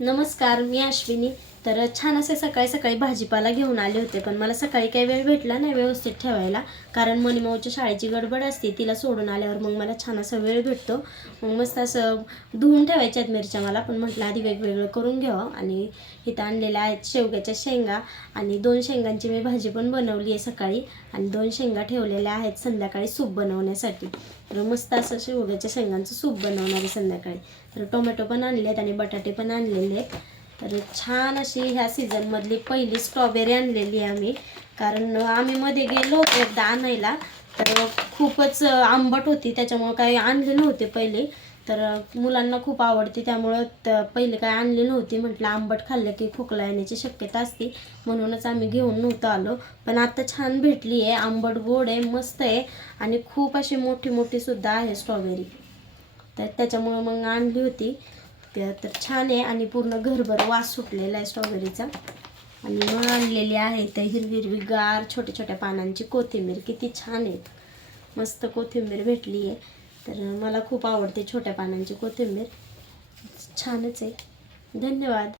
नमस्कार, मी अश्विनी. तर छान असे सकाळी सकाळी भाजीपाला घेऊन आले होते, पण मला सकाळी काही वेळ भेटला नाही व्यवस्थित ठेवायला, कारण मनीमाऊच्या शाळेची गडबड असते. तिला सोडून आल्यावर मग मला छान असा वेळ भेटतो. मग मस्त असं धुवून ठेवायच्यात मिरच्या मला, पण म्हटलं आधी वेगवेगळं करून घ्यावं. आणि इथं आणलेल्या आहेत शेवग्याच्या शेंगा, आणि 2 शेंगांची मी भाजी पण बनवली आहे सकाळी, आणि 2 शेंगा ठेवलेल्या आहेत संध्याकाळी सूप बनवण्यासाठी. तर मस्त असं शेवग्याच्या शेंगांचं सूप बनवणार आहे संध्याकाळी. तर टोमॅटो पण आणले आहेत आणि बटाटे पण आणलेले आहेत. तर छान अशी ह्या सीझनमधली पहिली स्ट्रॉबेरी आणलेली आहे आम्ही, कारण आम्ही मध्ये गेलो होतो एकदा आणायला, तर खूपच आंबट होती, त्याच्यामुळं काही आणले नव्हते पहिले. तर मुलांना खूप आवडते, त्यामुळं पहिले काय आणली नव्हती. म्हटलं आंबट खाल्लं की खोकला येण्याची शक्यता असते, म्हणूनच आम्ही घेऊन नव्हतं आलो. पण आता छान भेटली आहे, आंबट गोड आहे, मस्त आहे, आणि खूप अशी मोठी मोठी सुद्धा आहे स्ट्रॉबेरी. तर त्याच्यामुळं मग आणली होती. तर छान आहे, आणि पूर्ण घरभर वास सुटलेला आहे स्ट्रॉबेरीचा. आणि मग आणलेली आहे तर हिरवी हिरवीगार छोट्या छोट्या पानांची कोथिंबीर, किती छान आहे, मस्त कोथिंबीर भेटली आहे. तर मला खूप आवडते छोट्या पानांची कोथिंबीर, छानच आहे. धन्यवाद.